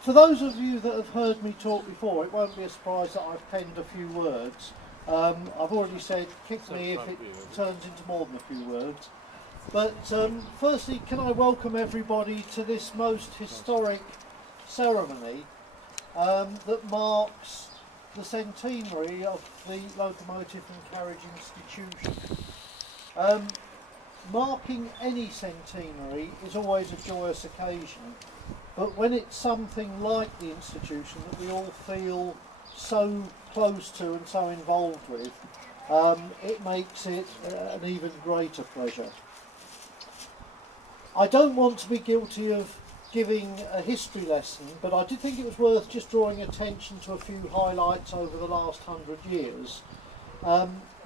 For those of you that have heard me talk before, it won't be a surprise that I've penned a few words. I've already said, kick me if it turns into more than a few words. But firstly, can I welcome everybody to this most historic ceremony that marks the centenary of the Locomotive and Carriage Institution. Marking any centenary is always a joyous occasion, but when it's something like the institution that we all feel so close to and so involved with, it makes it an even greater pleasure. I don't want to be guilty of giving a history lesson, but I did think it was worth just drawing attention to a few highlights over the last 100 years.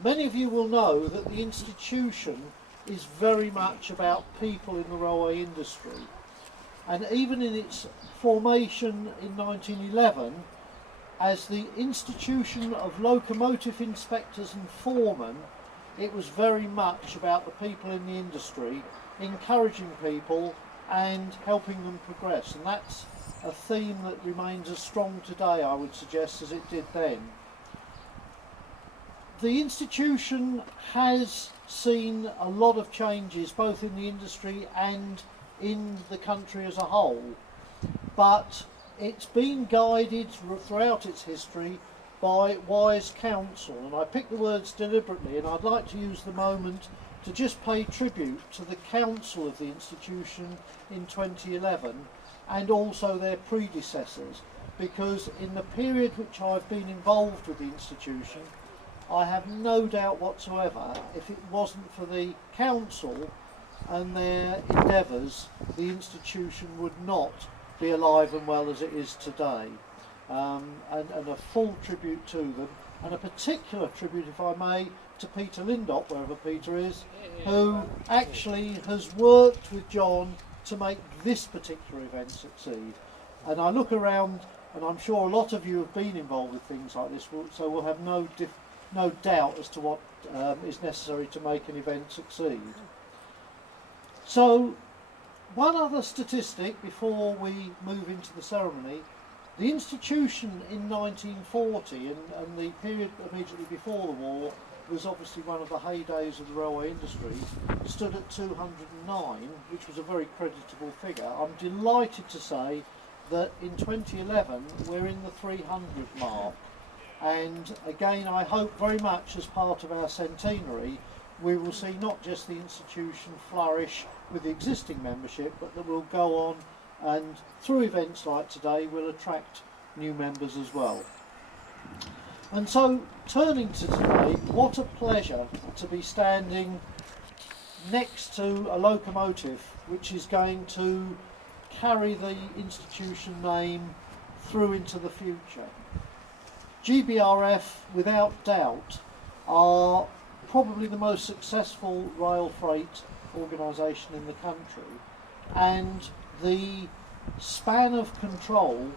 Many of you will know that the institution is very much about people in the railway industry, and even in its formation in 1911 as the Institution of Locomotive Inspectors and Foremen, it was very much about the people in the industry, encouraging people and helping them progress, and that's a theme that remains as strong today, I would suggest, as it did then. The institution has seen a lot of changes both in the industry and in the country as a whole, but it's been guided throughout its history by wise counsel, and I pick the words deliberately, and I'd like to use the moment to just pay tribute to the council of the institution in 2011 and also their predecessors, because in the period which I've been involved with the institution, I have no doubt whatsoever, if it wasn't for the council and their endeavours, the institution would not be alive and well as it is today. And a full tribute to them, and a particular tribute, if I may, to Peter Lindop, wherever Peter is, who actually has worked with John to make this particular event succeed. And I look around, and I'm sure a lot of you have been involved with things like this, so we'll have no doubt as to what is necessary to make an event succeed. So, one other statistic before we move into the ceremony. The institution in 1940 and the period immediately before the war was obviously one of the heydays of the railway industry, stood at 209, which was a very creditable figure. I'm delighted to say that in 2011 we're in the 300 mark, and again I hope very much as part of our centenary we will see not just the institution flourish with the existing membership, but that we'll go on and through events like today we'll attract new members as well. And so, turning to today, what a pleasure to be standing next to a locomotive which is going to carry the institution name through into the future. GBRF, without doubt, are probably the most successful rail freight organisation in the country, and the span of control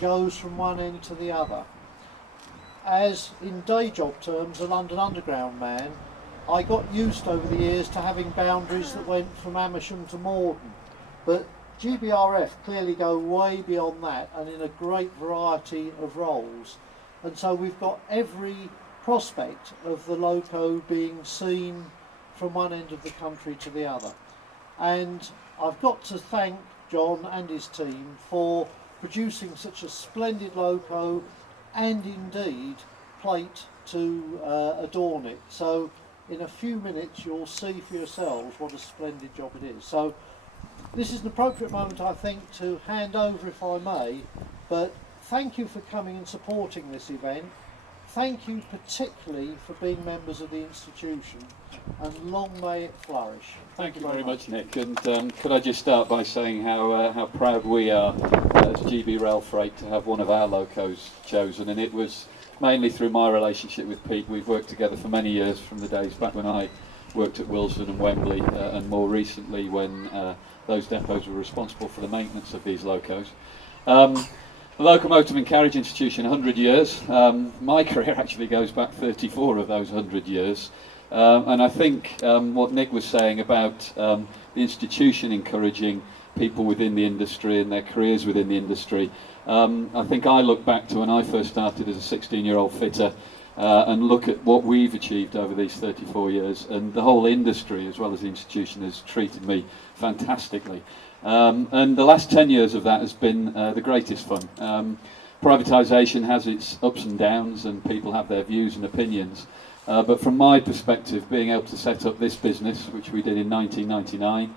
goes from one end to the other. As in day job terms, a London Underground man, I got used over the years to having boundaries that went from Amersham to Morden, but GBRF clearly go way beyond that and in a great variety of roles, and so we've got every prospect of the loco being seen from one end of the country to the other. And I've got to thank John and his team for producing such a splendid loco and indeed plate to adorn it. So in a few minutes you'll see for yourselves what a splendid job it is. So this is an appropriate moment, I think, to hand over, if I may, but thank you for coming and supporting this event. Thank you particularly for being members of the institution, and long may it flourish. Thank you very much, Nick. And could I just start by saying how proud we are as GB Rail Freight to have one of our locos chosen, and it was mainly through my relationship with Pete. We've worked together for many years, from the days back when I worked at Wilson and Wembley, and more recently when those depots were responsible for the maintenance of these locos. The Locomotive and Carriage Institution, 100 years. My career actually goes back 34 of those 100 years. And I think what Nick was saying about the institution encouraging people within the industry and their careers within the industry. I think I look back to when I first started as a 16-year-old fitter and look at what we've achieved over these 34 years, and the whole industry as well as the institution has treated me fantastically. And the last 10 years of that has been the greatest fun. Privatisation has its ups and downs and people have their views and opinions, but from my perspective, being able to set up this business, which we did in 1999,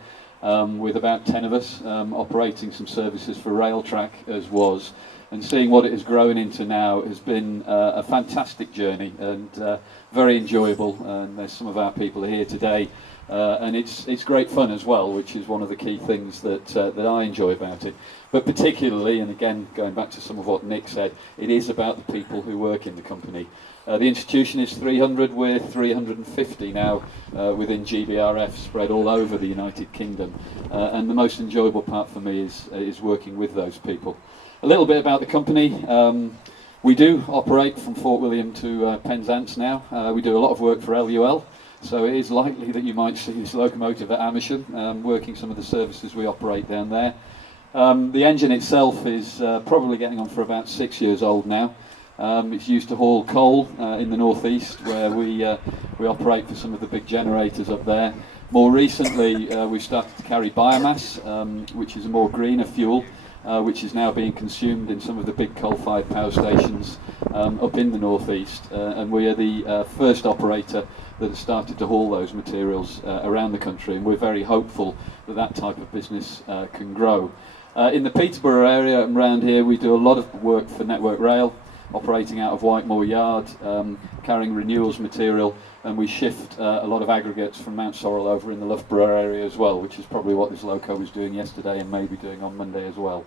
with about 10 of us operating some services for Railtrack as was, and seeing what it has grown into now has been a fantastic journey and very enjoyable. And there's some of our people here today, and it's great fun as well, which is one of the key things that I enjoy about it. But particularly, and again going back to some of what Nick said, it is about the people who work in the company. The institution is 300, we're 350 now within GBRF, spread all over the United Kingdom, and the most enjoyable part for me is working with those people. A little bit about the company. We do operate from Fort William to Penzance now. We do a lot of work for LUL, so it is likely that you might see this locomotive at Amersham, working some of the services we operate down there. The engine itself is probably getting on for about 6 years old now. It's used to haul coal in the northeast, where we operate for some of the big generators up there. More recently, we've started to carry biomass, which is a more greener fuel, which is now being consumed in some of the big coal-fired power stations up in the northeast. And we are the first operator that has started to haul those materials around the country, and we're very hopeful that that type of business can grow. In the Peterborough area and around here, we do a lot of work for Network Rail, operating out of Whitemoor Yard, carrying renewals material, and we shift a lot of aggregates from Mount Sorrel over in the Loughborough area as well, which is probably what this loco was doing yesterday and maybe doing on Monday as well.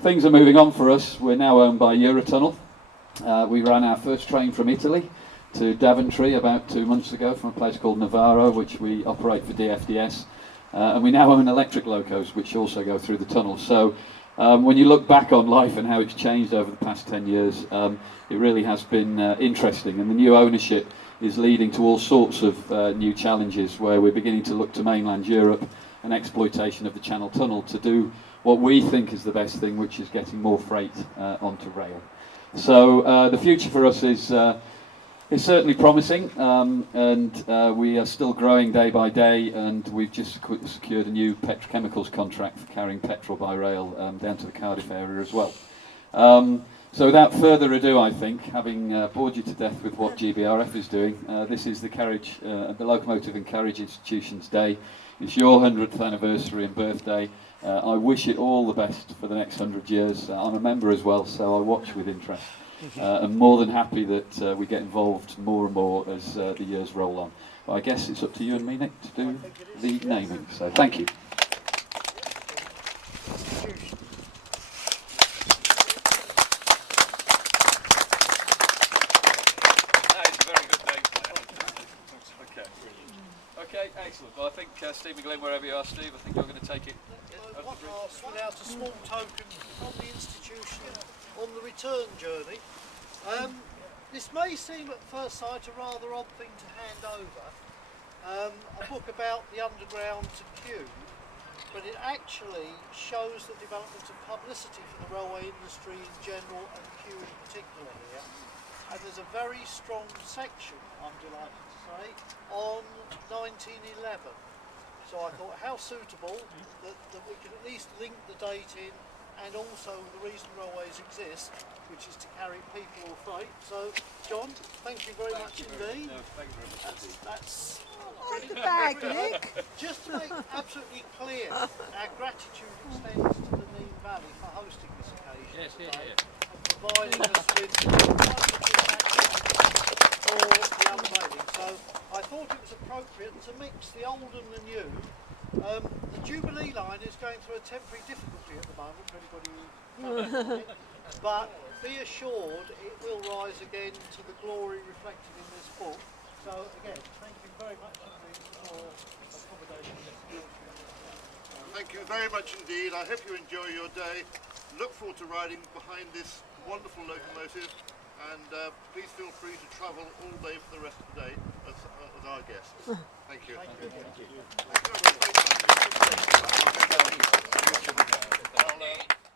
Things are moving on for us. We're now owned by Eurotunnel. We ran our first train from Italy to Daventry about 2 months ago from a place called Navarro, which we operate for DFDS, and we now own electric locos which also go through the tunnel. So when you look back on life and how it's changed over the past 10 years, it really has been interesting, and the new ownership is leading to all sorts of new challenges, where we're beginning to look to mainland Europe and exploitation of the Channel Tunnel to do what we think is the best thing, which is getting more freight onto rail. So the future for us is certainly promising, and we are still growing day by day, and we've just secured a new petrochemicals contract for carrying petrol by rail down to the Cardiff area as well. So without further ado, I think, having bored you to death with what GBRF is doing, this is the Locomotive and Carriage Institution's Day. It's your 100th anniversary and birthday. I wish it all the best for the next 100 years. I'm a member as well, so I watch with interest. I'm more than happy that we get involved more and more as the years roll on. But I guess it's up to you and me, Nick, to do the naming. So thank you. Okay, excellent. Well, I think Steve McGlynn, wherever you are, Steve, I think you're going to take it. What asks without a small token from the institution on the return journey. This may seem at first sight a rather odd thing to hand over, a book about the underground to Kew, but it actually shows the development of publicity for the railway industry in general and Kew in particular here. And there's a very strong section, I'm delighted to say, on 1911. So I thought how suitable that we can at least link the date in, and also the reason railways exist, which is to carry people or freight. So, John, thank you very much indeed. No, thank you very much indeed. That's Like the bag, Nick. just to make absolutely clear, our gratitude extends to the Nene Valley for hosting this occasion today, and providing us with for the unveiling. So I thought it was appropriate to mix the old and the new. The Jubilee line is going through a temporary difficulty at the moment for anybody who can't afford it, but be assured it will rise again to the glory reflected in this book. So again, thank you very much indeed for accommodation. Thank you very much indeed. I hope you enjoy your day. Look forward to riding behind this wonderful locomotive, and please feel free to travel all day for the rest of the day as our guests. Thank you. Thank you. Well,